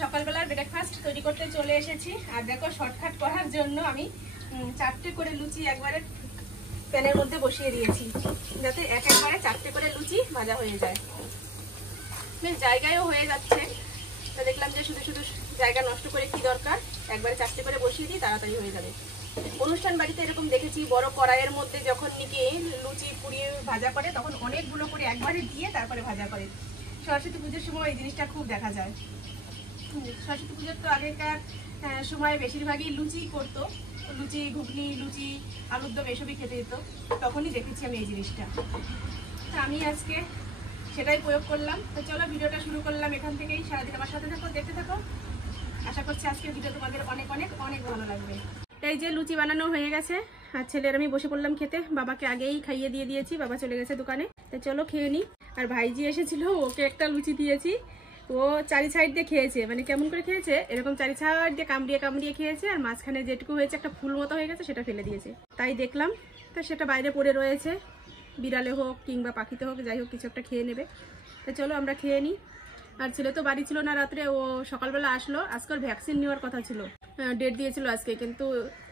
সকালবেলার ব্রেকফাস্ট তৈরি করতে চলে এসেছি। আর দেখো শর্টকাট করার জন্য আমি 4টে করে লুচি একবারে প্যানের মধ্যে বসিয়ে দিয়েছি, যাতে একবারে 4টে করে লুচি ভাজা হয়ে যায়। বেশ জায়গায়ও হয়ে যাচ্ছে, তো দেখলাম যে শুধু শুধু জায়গা নষ্ট করে কি দরকার, একবারে 4টে করে বসিয়ে দিই, তাড়াতাড়ি হয়ে যাবে। অনুষ্ঠান বাড়িতে এরকম দেখেছি, বড় কড়াইয়ের মধ্যে যখন নাকি লুচি পুড়িয়ে ভাজা করে তখন অনেকগুলো করে একবারে দিয়ে তারপরে ভাজা করে। সরস্বতী পুজোর সময় এই জিনিসটা খুব দেখা যায়। সরস্বতী পুজোর তো আগেকার সময় বেশিরভাগই লুচি করতো, লুচি ঘুগনি, লুচি আলুর দম এসবই খেতে যেত, তখনই দেখেছি আমি এই জিনিসটা। তা আমি আজকে সেটাই প্রয়োগ করলাম। তো চলো ভিডিওটা শুরু করলাম এখান থেকেই। সারাদিন আমার সাথে থাকো, দেখতে থাকো। আশা করছি আজকের ভিডিও তোমাদের অনেক অনেক অনেক ভালো লাগবে। এই যে লুচি বানানো হয়ে গেছে, আর ছেলের আমি বসে পড়লাম খেতে। বাবাকে আগেই খাইয়ে দিয়ে দিয়েছি, বাবা চলে গেছে দোকানে। তো চলো খেয়ে নিই। আর ভাইজি এসেছিল, ওকে একটা লুচি দিয়েছি, ও চারি সাইড দিয়ে খেয়েছে। মানে কেমন করে খেয়েছে, এরকম চারি সাইড দিয়ে কামড়িয়ে কামড়িয়ে খেয়েছে, আর মাঝখানে যেটুকু হয়েছে একটা ফুল মতো হয়ে গেছে সেটা ফেলে দিয়েছে। তাই দেখলাম, তো সেটা বাইরে পড়ে রয়েছে, বিড়ালে হোক কিংবা পাখিতে হোক, যাই হোক কিছু একটা খেয়ে নেবে। তো চলো আমরা খেয়ে নিই। আর ছেলে তো বাড়ি ছিল না রাত্রে, ও সকালবেলা আসলো। আজকাল ভ্যাকসিন নেওয়ার কথা ছিল, ডেট দিয়েছিল আজকে, কিন্তু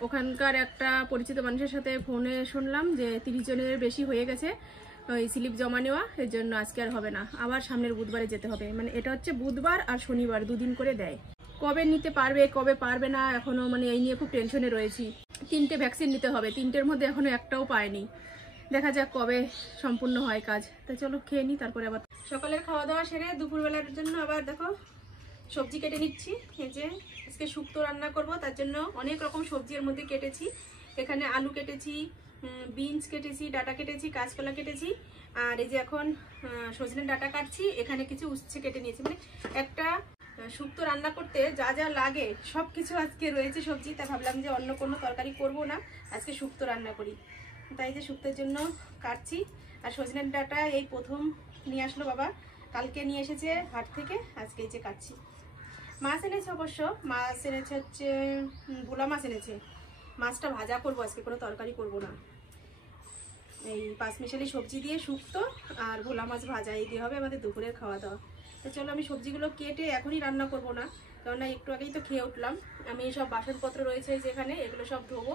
ওখানকার একটা পরিচিত মানুষের সাথে ফোনে শুনলাম যে 30 জনের বেশি হয়ে গেছে ওই স্লিপ জমা নেওয়া, এর জন্য আজকে আর হবে না, আবার সামনের বুধবারে যেতে হবে। মানে এটা হচ্ছে বুধবার আর শনিবার 2 দিন করে দেয়। কবে নিতে পারবে কবে পারবে না এখনো, মানে এই নিয়ে খুব টেনশনে রয়েছি। 3টে ভ্যাকসিন নিতে হবে, 3টের মধ্যে এখনো একটাও পায়নি। দেখা যাক কবে সম্পূর্ণ হয় কাজ। তাই চলো খেয়ে নিই, তারপরে আবার সকালের খাওয়া দাওয়া সেরে দুপুরবেলার জন্য আবার দেখো সবজি কেটে নিচ্ছি। এই যে আজকে শুক্তো রান্না করব, তার জন্য অনেক রকম সবজি এর মধ্যে কেটেছি। এখানে আলু কেটেছি, বিনস কেটেছি, ডাটা কেটেছি, কাঁচকলা কেটেছি, আর এই যে এখন সজনের ডাটা কাটছি। এখানে কিছু উচ্ছে কেটে নিয়েছি। মানে একটা শুক্তো রান্না করতে যা যা লাগে সব কিছু আজকে রয়েছে সবজি। তা ভাবলাম যে অন্য কোনো তরকারি করব না, আজকে শুক্তো রান্না করি। তাই যে শুক্তোর জন্য কাটছি। আর সজনের ডাটা এই প্রথম নিয়ে আসলো বাবা, কালকে নিয়ে এসেছে হাট থেকে, আজকে এই যে কাটছি। মাছ এনেছে অবশ্য, মাছ এনেছে হচ্ছে ভোলা মাছ এনেছে। মাছটা ভাজা করব আজকে, কোনো তরকারি করব না। এই 5 মিশালি সবজি দিয়ে শুক্তো আর ভোলা মাছ ভাজা, এই দিয়ে হবে আমাদের দুপুরের খাওয়া দাওয়া। তো চলো আমি সবজিগুলো কেটে এখনই রান্না করব না, কেননা একটু আগেই তো খেয়ে উঠলাম। আমি সব বাসনপত্র রয়েছে যেখানে, এগুলো সব ধোবো,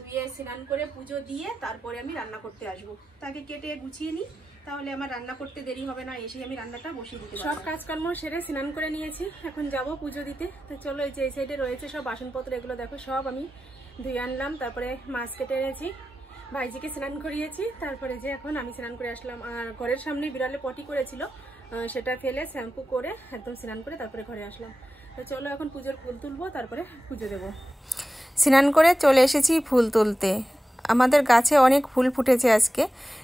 ধুয়ে স্নান করে পুজো দিয়ে তারপরে আমি রান্না করতে আসবো। তাকে কেটে গুছিয়ে নিই, তাহলে আমার রান্না করতে দেরি হবে না, এসে আমি রান্নাটা বসিয়ে দিতে পারবো। সব কাজকর্ম সেরে স্নান করে নিয়েছি, এখন যাব পুজো দিতে। তো চলো এই যে এই সাইডে রয়েছে সব বাসনপত্র, এগুলো দেখো সব আমি ধুয়ে আনলাম। তারপরে মাছ কেটে এনেছি, ভাইজিকে স্নান করিয়েছি, তারপরে যে এখন আমি স্নান করে আসলাম। আর ঘরের সামনে বিড়ালে পটি করেছিল, সেটা ফেলে শ্যাম্পু করে একদম স্নান করে তারপরে ঘরে আসলাম। তো চলো এখন পুজোর ফুল তুলবো, তারপরে পুজো দেবো। স্নান করে চলে এসেছি ফুল তুলতে। আমাদের গাছে অনেক ফুল ফুটেছে আজকে।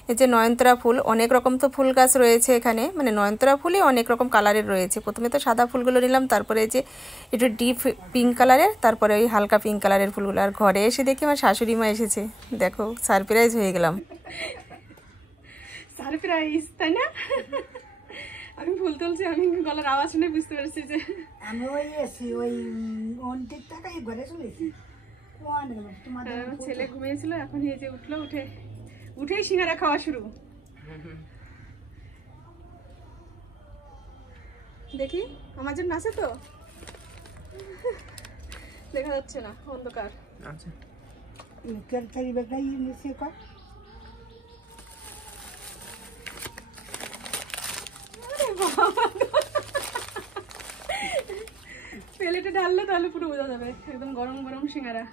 এই যে নয়নতারা ফুল, অনেক রকম তো ফুল গাছ রয়েছে এখানে, মানে নয়নতারা ফুলই অনেক রকম কালারের রয়েছে। প্রথমে তো সাদা ফুলগুলো নিলাম, তারপরে যে একটু ডিপ পিঙ্ক কালারের, তারপরে ওই হালকা পিঙ্ক কালারের ফুলগুলো। আর ঘরে এসে দেখি আমার শাশুড়ি মা এসেছে, দেখো সারপ্রাইজ হয়ে গেলাম। সারপ্রাইজ তাই না? আমি ফুল তুলছি, আমি গলার আওয়াজ শুনে বুঝতে পারছি যে আমি ওই এসি ওই অন্তির টাকায় ঘরে চলেছি। ছেলে ঘুমিয়েছিল, এখন এই যে উঠলো, উঠেই সিঙ্গারা খাওয়া শুরু। দেখি আমার জন্য আছে তো, দেখা যাচ্ছে না, অন্ধকার। আচ্ছা তরকারি বেটাই নিচে কর। প্লেটে ঢাললে তাহলে পুরো বোঝা যাবে, একদম গরম গরম সিঙ্গারা।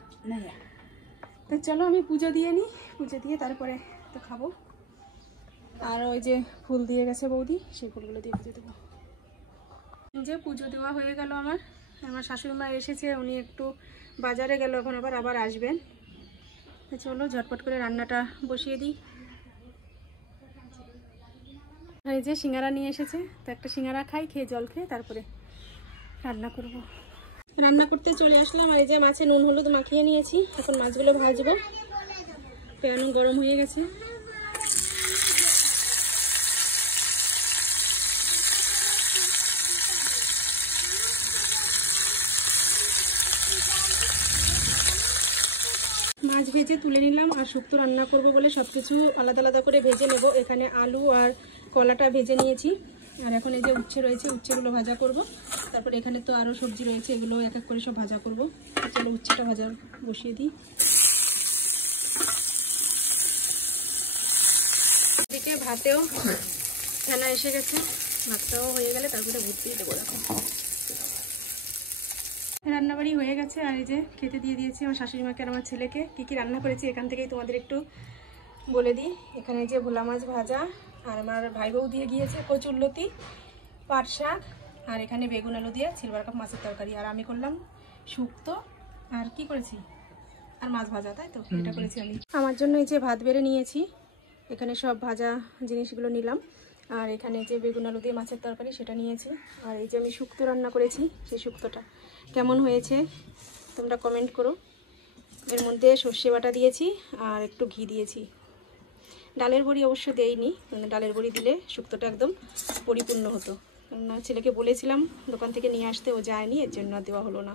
তো চলো আমি পুজো দিয়ে নিই, পুজো দিয়ে তারপরে তো খাবো। আর ওই যে ফুল দিয়ে গেছে বৌদি, সেই ফুলগুলো দিয়ে পুজো দেবো। যে পুজো দেওয়া হয়ে গেল আমার। আমার শাশুড়ি মা এসেছে, উনি একটু বাজারে গেল, এখন আবার আসবেন। তো চলো ঝটপট করে রান্নাটা বসিয়ে দিই। এই যে সিঙ্গারা নিয়ে এসেছে, তো একটা সিঙ্গারা খাই, খেয়ে জল খেয়ে তারপরে রান্না করব। রান্না করতে চলে আসলাম। আর এই যে মাছে নুন হলুদ মাখিয়ে নিয়েছি, এখন মাছগুলো ভাজবো। প্যান গরম হয়ে গেছে। মাছ ভেজে তুলে নিলাম। আর শুক্তো রান্না করব বলে সব কিছু আলাদা আলাদা করে ভেজে নেব। এখানে আলু আর কলাটা ভেজে নিয়েছি, আর এখন এই যে উচ্ছে রয়েছে, উচ্ছেগুলো ভাজা করব। তারপর এখানে তো আরও সবজি রয়েছে, এগুলো এক এক করে সব ভাজা করব। চলো উচ্ছেটা ভাজা বসিয়ে দিই। এদিকে ভাতেও ফেনা এসে গেছে, ভাতটাও হয়ে গেলে তারপরে ভুট দিয়ে দেবো। দেখো রান্নাবাড়ি হয়ে গেছে, আর এই যে খেতে দিয়ে দিয়েছি আমার শাশুড়ি মাকে আর আমার ছেলেকে। কী কী রান্না করেছি এখান থেকেই তোমাদের একটু বলে দিই। এখানে যে ভোলা মাছ ভাজা, আর আমার ভাই বউ দিয়ে গিয়েছে কচুরলতি, পাট শাক, আর এখানে বেগুন আলু দিয়ে সিলভার কাপ মাছের তরকারি, আর আমি করলাম শুক্তো। আর কি করেছি, আর মাছ ভাজা, তাই তো এটা করেছি আমি। আমার জন্য এই যে ভাত বেড়ে নিয়েছি, এখানে সব ভাজা জিনিসগুলো নিলাম। আর এখানে যে বেগুন আলু দিয়ে মাছের তরকারি সেটা নিয়েছি। আর এই যে আমি শুক্তো রান্না করেছি, সেই শুক্তোটা কেমন হয়েছে তোমরা কমেন্ট করো। এর মধ্যে সর্ষে বাটা দিয়েছি আর একটু ঘি দিয়েছি। ডালের বড়ি অবশ্য দেইনি, ডালের বড়ি দিলে শুক্তোটা একদম পরিপূর্ণ হতো। কেননা ছেলেকে বলেছিলাম দোকান থেকে নিয়ে আসতে, ও যায়নি, এর জন্য দেওয়া হলো না।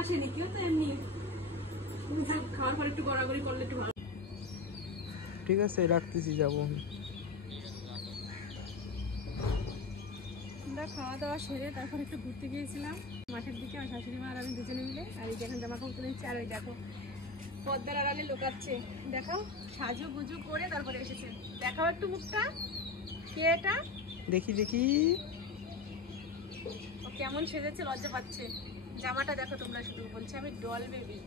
আসেনি কেউ তো, এমনি খাওয়ার পর একটু গড়াগড়ি করলে একটু ভালো। ঠিক আছে, রাখতেছি, যাবো। আমরা খাওয়া দাওয়া সেরে তারপর একটু ঘুরতে গিয়েছিলাম মাঠের দিকে, আমার শাশুড়ি মা আর আমি দুজনে মিলে। আর এই দেখেন জামা কাপড় তুলে নিচ্ছি, আর ওই দেখো পদ্মার আড়ালে লোকাচ্ছে। দেখাও, সাজু গুজু করে তারপরে এসেছে। দেখাও একটু মুখটা, কে এটা? দেখি দেখি, ও কেমন সেজেছে, লজ্জা পাচ্ছে। জামাটা দেখো তোমরা, শুধু বলছে আমি ডল বেবি,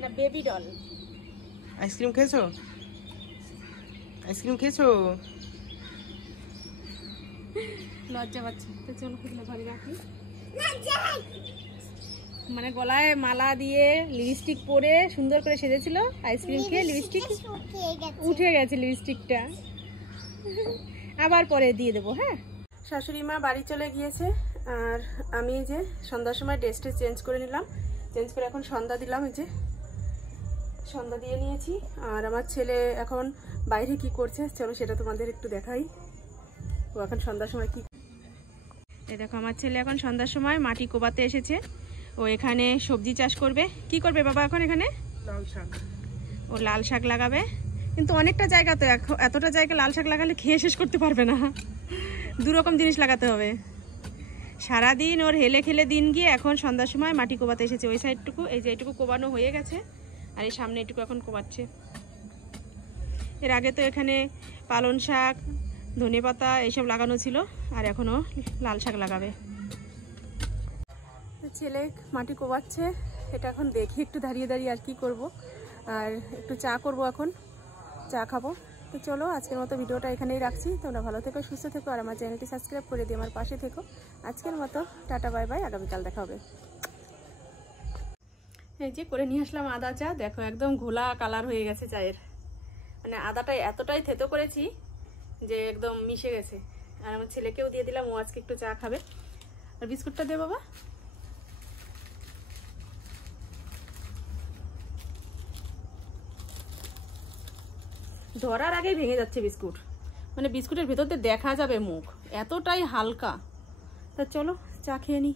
না বেবি ডল। আইসক্রিম খেয়েছো? আইসক্রিম খেয়েছো? লজ্জা পাচ্ছে। তো চলো এগুলো ঘরে রাখি। মানে গলায় মালা দিয়ে লিপস্টিক পরে সুন্দর করে সেজেছিল, আইসক্রিম খেয়ে লিপস্টিক উঠে গেছে লিপস্টিকটা। আবার পরে দিয়ে দেবো। হ্যাঁ, শাশুড়ি মা বাড়ি চলে গিয়েছে, আর আমি যে সন্ধ্যার সময় ড্রেসটা চেঞ্জ করে নিলাম। চেঞ্জ করে এখন সন্ধ্যা দিলাম, এই যে সন্ধ্যা দিয়ে নিয়েছি। আর আমার ছেলে এখন বাইরে কি করছে চলো সেটা তোমাদের একটু দেখাই। ও এখন সন্ধ্যার সময় কি, এই দেখো আমার ছেলে এখন সন্ধ্যার সময় মাটি কোবাতে এসেছে। ও এখানে সবজি চাষ করবে। কি করবে বাবা এখন এখানে? লাল শাক। ও লাল শাক লাগাবে, কিন্তু অনেকটা জায়গা তো, এতটা জায়গা লাল শাক লাগালে খেয়ে শেষ করতে পারবে না। দু রকম জিনিস লাগাতে হবে। সারাদিন ওর হেলে খেলে দিন গিয়ে এখন সন্ধ্যার সময় মাটি কোবাতে এসেছে। ওই সাইডটুকু, এই যে এইটুকু কোবানো হয়ে গেছে, আর এই সামনে এটুকু এখন কোবাচ্ছে। এর আগে তো এখানে পালং শাক, ধনেপাতা এইসব লাগানো ছিল, আর এখনও লাল শাক লাগাবে। ছেলে মাটি কোবাচ্ছে, এটা এখন দেখি একটু দাঁড়িয়ে দাঁড়িয়ে আর কি করব। আর একটু চা করব, এখন চা খাবো। তো চলো আজকের মতো ভিডিওটা এখানেই রাখছি। তোমরা ভালো থেকো, সুস্থ থেকো, আর আমার চ্যানেলটি সাবস্ক্রাইব করে দিয়ে আমার পাশে থেকো। আজকের মতো টাটা, বাই বাই, আগামীকাল দেখা হবে। এই যে করে নিয়ে আসলাম আদা চা, দেখো একদম ঘোলা কালার হয়ে গেছে চায়ের। মানে আদাটা এতটাই থেতো করেছি যে একদম মিশে গেছে। আর আমার ছেলেকেও দিয়ে দিলাম, ও আজকে একটু চা খাবে। আর বিস্কুটটা দে বাবা। ধরার আগেই ভেঙে যাচ্ছে বিস্কুট, মানে বিস্কুটের ভেতর দিয়ে দেখা যাবে মুখ, এতটাই হালকা। তা চলো চা খেয়ে নিই।